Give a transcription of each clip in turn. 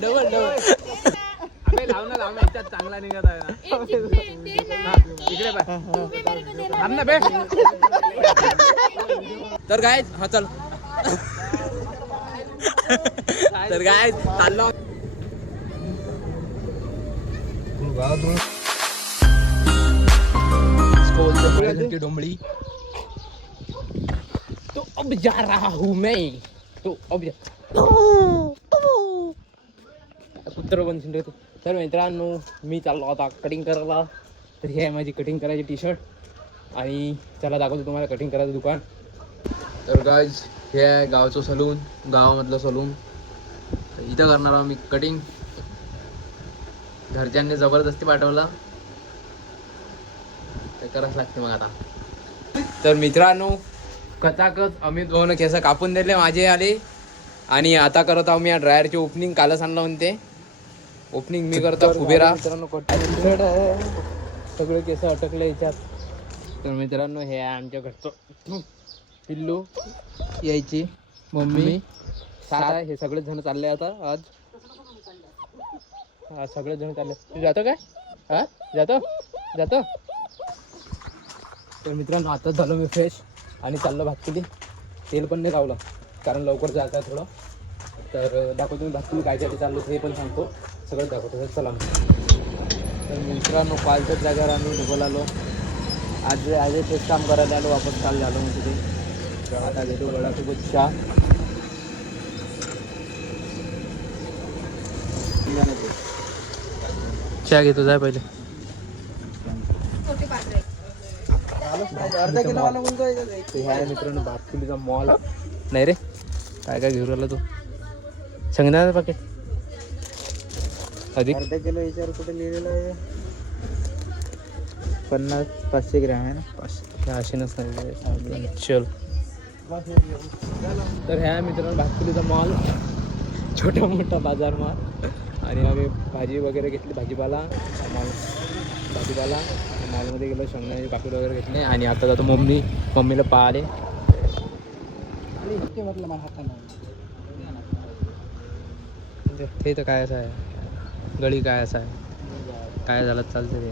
Double लावणं याच्यात चांगला निघत आहे ना. इकडे बे. तर काय हा चल. तर काय चाललो की डोंबळी. तो अब जा रहा हूँ मैं. तो अब कुत्र पण शिंदे. तर मित्रांनो मी चाललो आता कटिंग करायला. तर ही आहे माझी कटिंग करायची टी शर्ट. आणि चला दाखवतो तुम्हाला कटिंग करायचं दुकान. तर गाईज हे आहे गावचं सलून, गावामधलं सलून. इथं करणार आहोत मी कटिंग. घरच्यांनी जबरदस्ती पाठवला ते करावंच लागते मग आता. तर मित्रांनो कचाकच आम्ही 2 केस कापून दिले माझे आले. आणि आता करत आहोत मी या ड्रायरची ओपनिंग. कालच आणलं म्हणते ओपनिंग मी करतो कुबेरा. मित्रांनो सगळे केस अटकले याच्यात. तर मित्रांनो हे आहे आमच्या घरचं पिल्लू, यायची मम्मी, 7 हे सगळेच जण चालले आता आज. हा सगळेच जण चालले. तू जातो काय? हा जातो. तर मित्रांनो आताच झालो मी फ्रेश आणि चाललो भातकुली. तेल पण नाही लावलं कारण लवकर जायचं आहे थोडं. तर दाखवतो मी भातकुली कायसाठी चाललो हे पण सांगतो. सगळं दाखवतो. चला तर मित्रांनो कालच्याच जागेवर आम्ही डबल आलो. आज तेच काम करायला आलो. वापस काल झालो मी तिथे. आता घेतो गळासोबत चहा. चहा घेतो जाय पहिले. ह्या मित्रांनो भातकुलीचा मॉल नाही रे. काय काय घेऊन राहिला तू? शेंगदाणा पाकिट अधिक अर्धा किलो याच्यावर कुठे लिहिलेलं आहे 50-500 ग्रॅम आहे ना. 500 नसणार. चल तर ह्या मित्रांनो भातकुलीचा मॉल, छोटा मोठा बाजार मॉल. आणि आम्ही भाजी वगैरे घेतली. भाजीपाला मॉलमध्ये गेलो. शेंगदाण्याचे पाकिट वगैरे घेतले. आणि आता जातो मम्मीला पाहिले. म्हटलं मला हाताने ते तर काय असं आहे गळी काय असं आहे काय झालं चालतं ते.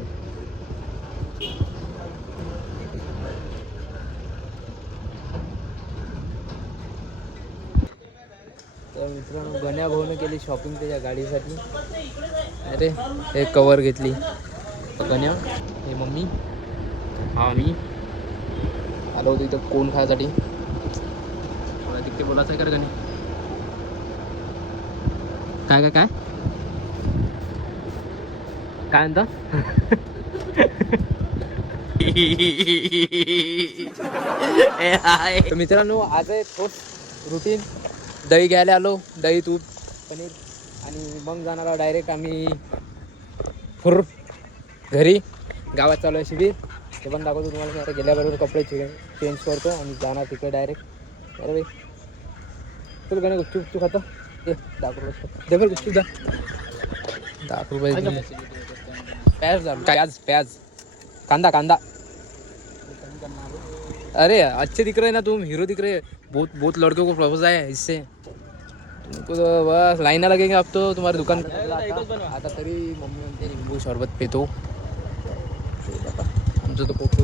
तर मित्रांनो गण्या भाऊने केली शॉपिंग त्याच्या गाडीसाठी. अरे हे कवर घेतली गण्या, हे मम्मी, हा मी आलो होतो इथं कोण खायसाठी. मला तिथे बोलायचं आहे का गण्या? काय काय काय म्हणता? मित्रांनो आज आहे थोडं रुटीन. दही घ्यायला आलो. दही, तूप, पनीर. आणि मग जाणार आहोत डायरेक्ट आम्ही घरी. गावात चालू आहे शिबिर. ते पण दाखवतो तुम्हाला. मी आता गेल्याबरोबर कपडे चेंज करतो आणि जाणार तिकडे डायरेक्ट. अरे भाई तुला गणे गुपचूप तू खातो. 10 रुपये दे बरं गुपचूप. 10 रुपये. प्याज कांदा. अरे अच्छे दिख रहे ना तुम, हीरो दिख रहे. बहुत लड़कों को प्रपोज आया है इससे. तुमको तो बस लाइना लगेंगे अब तो तुम्हारी दुकान. आता तरी मम्मी म्हणते लिंबू शरबत पितो. आमचं तो पोट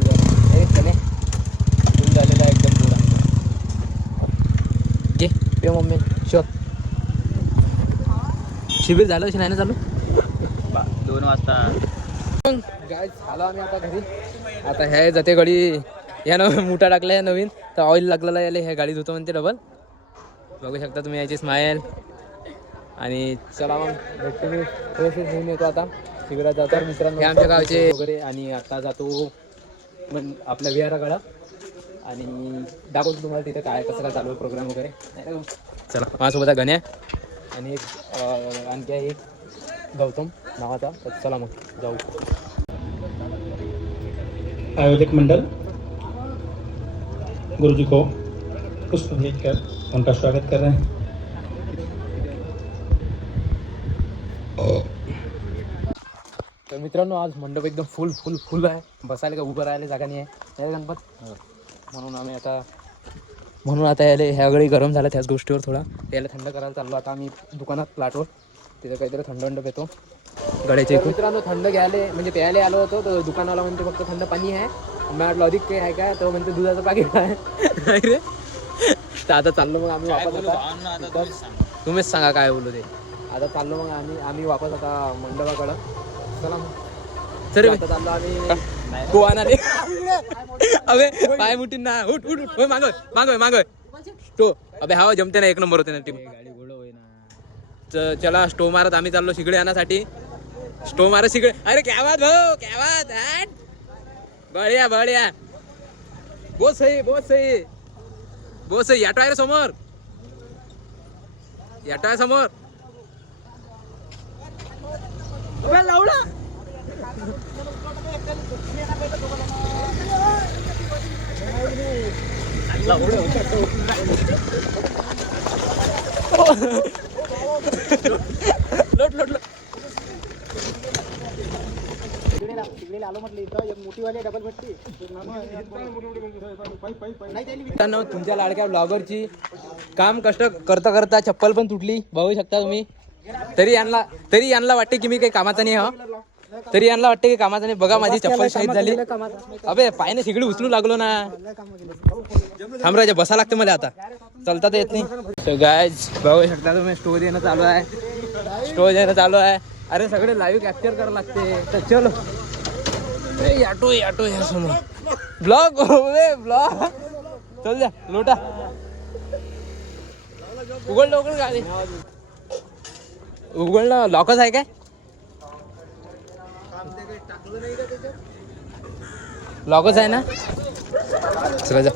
झालेला आहे एकदम थोडा. घे पे मम्मी. शिबिर झालं अशी नाही ना चालू 2 वाजता. काय झालं आम्ही आता घरी. आता ह्या जाते गाडी. ह्या मुठा टाकला आहे नवीन. तर ऑइल लागलेला यायला ह्या गाडीत होतं म्हणते डबल. बघू शकता तुम्ही याची स्माईल. आणि चला मग भेटतो मी व्यवस्थित घेऊन येतो आता शिबिरात जातो. तर मित्रांनो हे आमच्या गावचे वगैरे. आणि आता जातो मग आपल्या विहाराकडं आणि दाखवतो तुम्हाला तिथे काय कसं काय चालू आहे प्रोग्राम वगैरे. चला माझ्यासोबत आहे गण्या आणि आणखी एक गौतम नावाचा. तर चला मग जाऊ. आयोजक मंडल गुरुजी को पुष्प भेज कर उनका स्वागत कर रहे हैं. तर मित्रांनो आज मंडप एकदम फुल आहे. बसायला का उभं राहायला जागा नाही आहे नाही गणपत. म्हणून आता याला ह्या वेळी गरम झालं त्याच गोष्टीवर थोडा याला थंड करायला चाललो. आता आम्ही दुकानात प्लाटवर तिथं काहीतरी थंड पितो गड्याच्या इकडे. मित्रांनो थंड घ्यायला म्हणजे प्यायला आलो होतो तर दुकानावाला म्हणते फक्त थंड पाणी आहे. मी म्हटलं अधिक काही आहे का तर म्हणते दुधाचं पाकिट आहे. रे तर आता चाललो मग आम्ही वापस. आता तुम्हीच सांगा काय बोलू ते. आता चाललो मग आम्ही वापस आता मंडपाकडं. चला मग सर आता चाललो आम्ही गोवाना रे. अबे पाय मुठीन ना उठ उठ उठ मागोय तो. अबे हा जमते ना एक नंबर होते ना टीम. गाडी घोडं होईना. चला स्टो मारत आम्ही चाललो शिगडे आणण्यासाठी. स्टो मारत शिगडे. अरे क्या बात भाऊ क्या बात है. बढिया बहुत सही याटो आहे रे समोर. याटो आहे समोर. लावडा लोट आलो म्हटलं इथं एक मोठीवाली डबल भट्टी. मित्रांनो तुमच्या लाडक्या ब्लॉगरची काम कष्ट करता चप्पल पण तुटली बघू शकता तुम्ही. तरी यांना वाटते की मी काही कामाचा नाही. तरी यांना वाटते की कामाचा नाही. बघा माझी चप्पल शहीद झाली. अबे पायने शिगडी उचलू लागलो ना. थांब राजा बसा लागते मला आता चलता तर येत नाही. सो गाइज बघू शकता तुम्ही स्टो देणं चालू आहे. अरे सगळे लाईव्ह कॅप्चर करावं लागते. तर चलो याटो या समोर ब्लॉग चल जा लोटा उघड गाडी उघडलं. लॉकच आहे काय. लॉकच आहे ना. चला जा.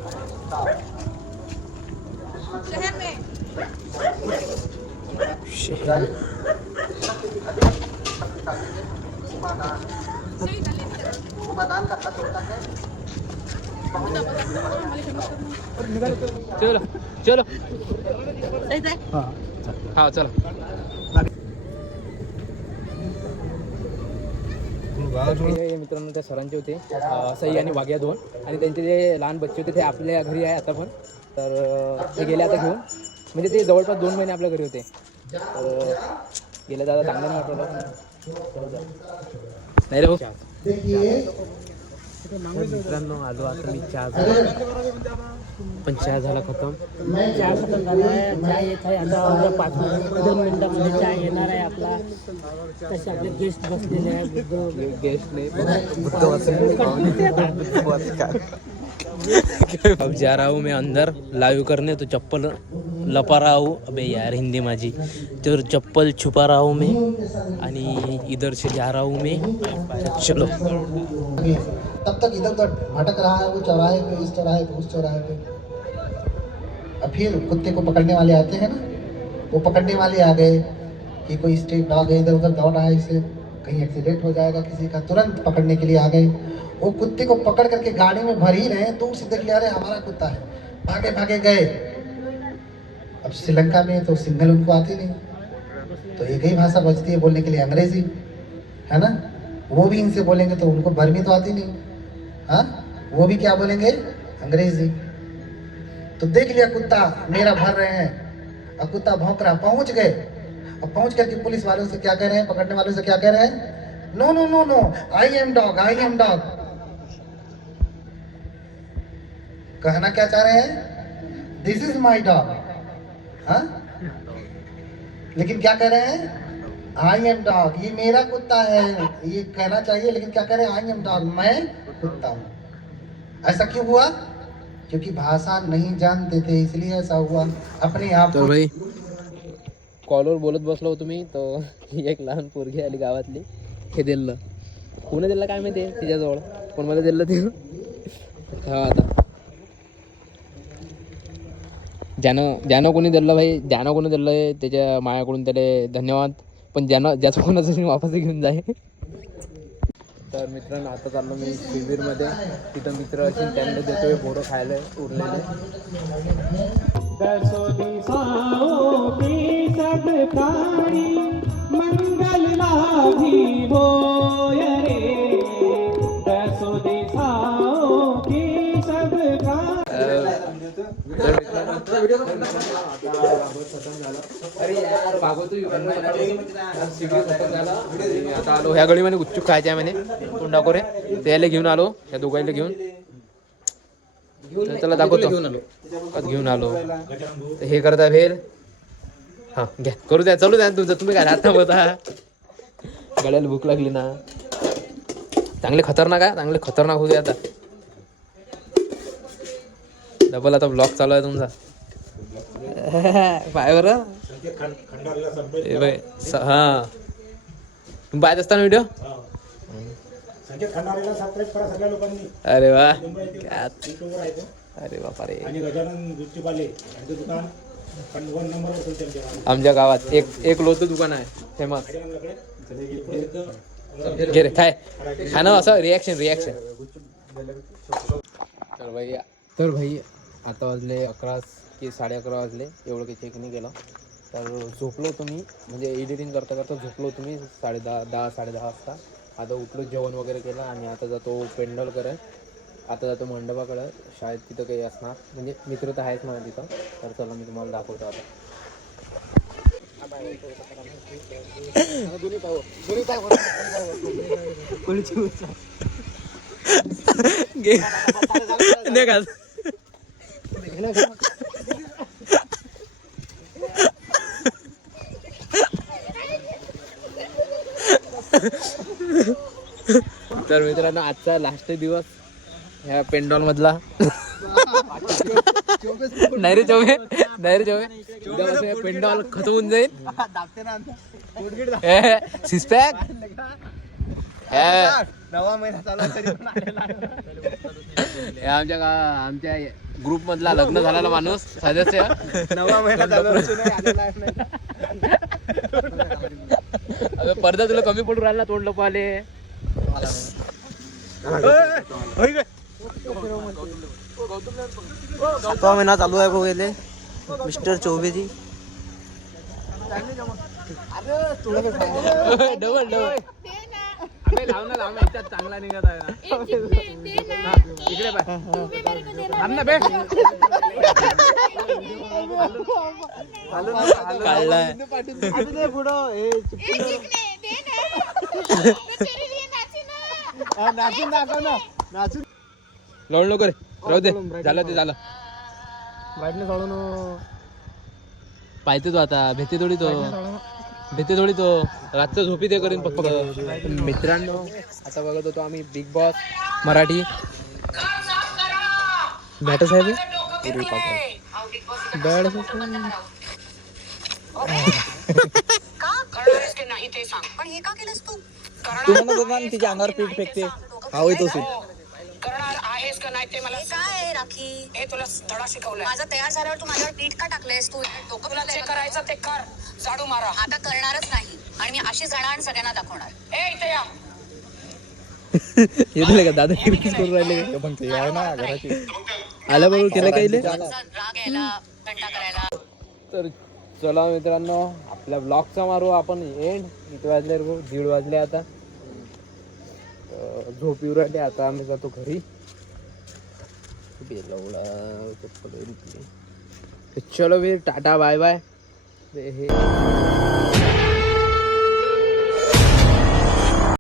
चलो हा चला. मित्रांनो त्या सरांचे होते सई आणि वाघ्या दोन. आणि त्यांचे जे लहान बच्चे होते ते आपल्या घरी आहे आता पण. तर ते गेले आता घेऊन. म्हणजे ते जवळपास 2 महिने आपल्या घरी होते. तर गेले दादा चांगलं नाही वाटलं नाही रे भाऊ. मित्रांनो आलो आता मी पण चहा झाला खतम. चहा खतम झाला आहे. चहा येत आहे आता 5 मिनिटामध्ये चहा येणार आहे आपला. तसे आपले गेस्ट बसलेले आहे. गेस्ट नहीं अब जा रहा हूँ मैं अंदर लाइव करने. तो चप्पल लपा रहा हूँ. अबे यार हिंदी माझी. तो चप्पल छुपा रहा हूँ मैं आणि इधर से जा रहा हूँ मैं. चलो तब तक इधर उधर भटक रहा है वो चौराहे पे, इस चौराहे पे, उस चौराहे पे. अब फिर कुत्ते को पकड़ने वाले आते हैं ना, वो पकड़ने वाले आ गए कि कोई स्ट्रीट डॉग है इधर उधर दौड़ रहा है, इससे कहीं एक्सीडेंट हो जाएगा किसी का, तुरंत पकड़ने के लिए आ गए. वो कुत्ते को पकड़ करके गाड़ी में भर ही रहे, दूर से देख लिया अरे हमारा कुत्ता है, भागे भागे गए. अब श्रीलंका में तो सिग्नल उनको आती नहीं, तो एक ही भाषा बचती है बोलने के लिए, अंग्रेजी है ना. वो भी इनसे बोलेंगे तो उनको बर्मी तो आती नहीं. हाँ वो भी क्या बोलेंगे, अंग्रेजी. तो देख लिया कुत्ता मेरा भर रहे हैं, अब कुत्ता भौंक रहा, पहुंच गए. अब पहुंच करके पुलिस वालों से क्या कह रहे हैं, पकड़ने वालों से क्या कह रहे हैं, no no no no I am dog, I am dog. कहना क्या चाह रहे हैं, दिस इज माई डॉग. हाँ लेकिन क्या कह रहे हैं, आई एम डॉग, ये मेरा कुत्ता है, ये कहना चाहिए, लेकिन क्या कह रहे हैं, आई एम डॉग, मैं कुत्ता हूं. ऐसा क्यों हुआ, क्योंकि भाषा नहीं जानते थे, इसलिए ऐसा हुआ. अपने आप तर भाई कॉलवर बोलत बसलो होतो मी. तो एक लहान पोरगी आली गावातली, हे दिलं कोणी दिलं काय माहिती तिच्याजवळ, पण मला दिलं ते. हा आता ज्यानं कोणी दिलं भाई, ज्यानं कोणी दिलं त्याच्या मायाकडून त्याला धन्यवाद. पण ज्याचं कोणाचं मी वापस घेऊन जाय. तर मित्रांनो आता चाललो मी शिबिरमध्ये. तिथं मित्र असेल त्यांना देतोय बोरं खायला उरलेले. दसो दिशाओं की सब प्राणी मंगल लाभी होय रे, दसो दिशाओं की सब प्राणी. अरे यार भागवतो आता आलो ह्या गळीमध्ये गुपचूप खायचे आहे म्हणे तोंडाकोरे त्याला घेऊन आलो ह्या दोघांना घेऊन तर त्याला दाखवतो घेऊन आलो हे करता भेल हा घ्या करू द्या चालू द्या तुमचं तुम्ही काय राहता होता गळ्याला भूक लागली ना चांगले खतरनाक आहे चांगले खतरनाक होऊ दे आता डबल आता ब्लॉग चालू आहे तुमचा पाय बरं हा तुम्ही पाहत असता ना व्हिडिओ अरे वा अरे बापा रे आमच्या गावात एक लोतं दुकान आहे फेमस घे रे काय खाणं असं रिॲक्शन तर भाई आता वाजले 11 की 11:30 वाजले एवढं काही चेक नाही केलं तर झोपलो तुम्ही म्हणजे एडिटिंग करता झोपलो तुम्ही 10:30 वाजता आता उठलो जेवण वगैरे केलं आणि आता जातो पेंडॉल करत आता जातो मंडपाकडं शाळेत तिथं काही असणार म्हणजे मित्र तर आहेच मला तिथं तर चला मी तुम्हाला दाखवतो आता तर मित्रांनो आजचा लास्ट दिवस ह्या पेंडॉल मधला नाही रे चौबे उद्या पेंडॉल खतम होऊन जाईल सिक्सपॅक नवा महिना चालू आमच्या ग्रुप मधला लग्न झालेला माणूस सदस्य नवा महिना चालू पडदा तुला कमी पडून राहिला तोंड लपवाले सातवा महिना चालू आहे भाऊ येले मिस्टर चौबेजी डबल लावणं याच्यात चांगला निघत आहे ना इकडे लढ नको रे राहू दे झालं ते झालं ब्राईटनेस वाढून पाहते तो आता भेटे थोडी तो रातचं झोपी ते करीन फक्त मित्रांनो आता बघत होतो आम्ही बिग बॉस मराठी बॅट साहेब तिच्या अंगावर पीठ फेकते हा होय तो करणार आहेस का नाही ते मला काय आहे राखी हे तुला धडा शिकवलाय माझं तयार झाल्यावर तू माझ्यावर पीठ का टाकलंयस तू डोकं तुला जे करायचं ते कर झाडू मारा आता करणारच नाही आणि मी अशी जाणार आणि सगळ्यांना दाखवणार ए इथे या येतले का दादा किरकिर करून राहिले पण ते आहे ना घराची आलं बरोबर केलं काही राग यायला घंटा करायला तर चला मित्रांनो आपल्या ब्लॉगचा मारू आपण एंड किती वाजले रे 1:30 वाजले आता झोप येऊ राहिली आता आम्ही जातो घरी चलो फिर टाटा बाय बाय हे